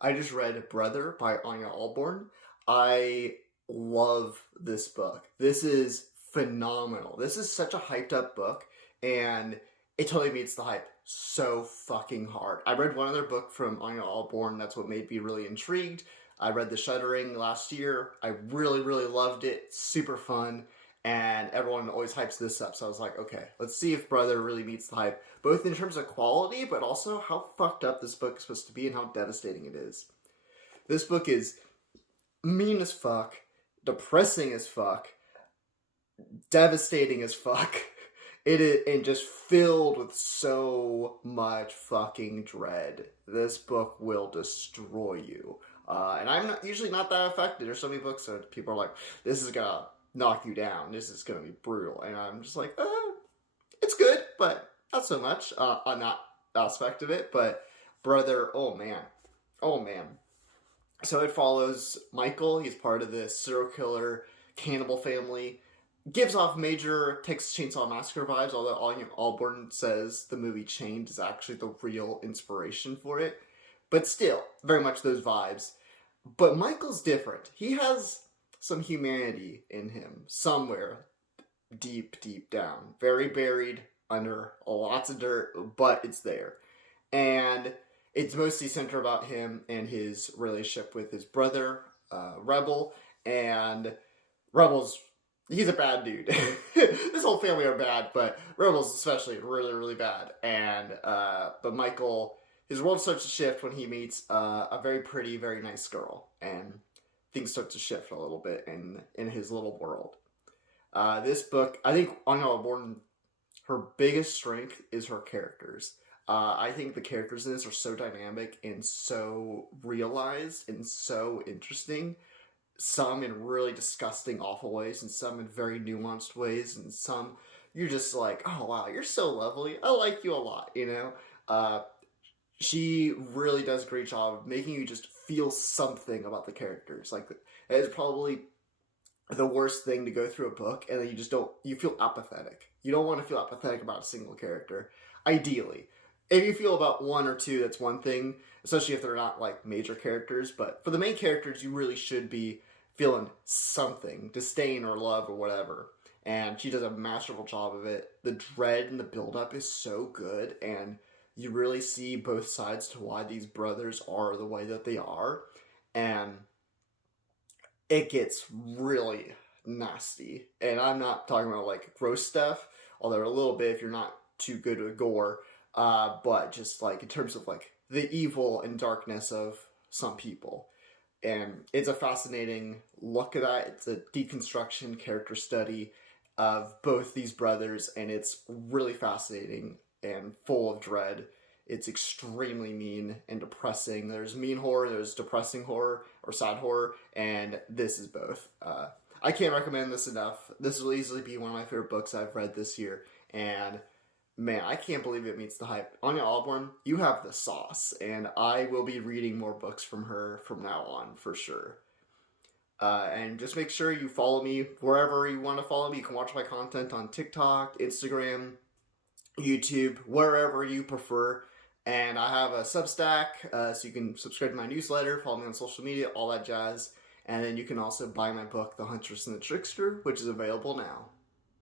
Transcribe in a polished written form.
I just read Brother by Ania Ahlborn. I love this book. This is phenomenal. This is such a hyped up book, and it totally meets the hype so fucking hard. I read one other book from Anya Ahlborn. That's what made me really intrigued. I read The Shuddering last year. I really, really loved it. Super fun. And everyone always hypes this up. So I was like, okay, let's see if Brother really meets the hype, both in terms of quality, but also how fucked up this book is supposed to be and how devastating it is. This book is mean as fuck, depressing as fuck, devastating as fuck. It is and just filled with so much fucking dread. This book will destroy you. And I'm usually not that affected. There's so many books that people are like, this is gonna knock you down. This is gonna be brutal. And I'm just like, it's good, but not so much on that aspect of it. But Brother, oh man. Oh man. So it follows Michael. He's part of this serial killer cannibal family. Gives off major Texas Chainsaw Massacre vibes, although Ahlborn says the movie Chained is actually the real inspiration for it. But still, very much those vibes. But Michael's different. He has some humanity in him somewhere deep, deep down. Very buried under lots of dirt, but it's there. And it's mostly centered about him and his relationship with his brother, Rebel. And Rebel's he's a bad dude. This whole family are bad, but Rebel's especially really, really bad. And but Michael, his world starts to shift when he meets a very pretty, very nice girl, and things start to shift a little bit in his little world. This book, I think, Anya Ahlborn, her biggest strength is her characters. I think the characters in this are so dynamic and so realized and so interesting. Some in really disgusting, awful ways, and some in very nuanced ways, and some you're just like, oh wow, you're so lovely. I like you a lot, you know? She really does a great job of making you just feel something about the characters. Like, it's probably the worst thing to go through a book, and then you feel apathetic. You don't want to feel apathetic about a single character, ideally. If you feel about one or two, that's one thing, especially if they're not like major characters. But for the main characters, you really should be feeling something, disdain or love or whatever. And she does a masterful job of it. The dread and the buildup is so good, and you really see both sides to why these brothers are the way that they are. And it gets really nasty. And I'm not talking about like gross stuff, although a little bit if you're not too good with gore. But just like in terms of like the evil and darkness of some people. And it's a fascinating look at that. It's a deconstruction character study of both these brothers, and it's really fascinating and full of dread. It's extremely mean and depressing. There's mean horror, there's depressing horror, or sad horror, and this is both. I can't recommend this enough. This will easily be one of my favorite books I've read this year, and man, I can't believe it meets the hype. Anya Ahlborn, you have the sauce, and I will be reading more books from her from now on, for sure. And just make sure you follow me wherever you want to follow me. You can watch my content on TikTok, Instagram, YouTube, wherever you prefer. And I have a Substack, so you can subscribe to my newsletter, follow me on social media, all that jazz. And then you can also buy my book, The Huntress and the Trickster, which is available now.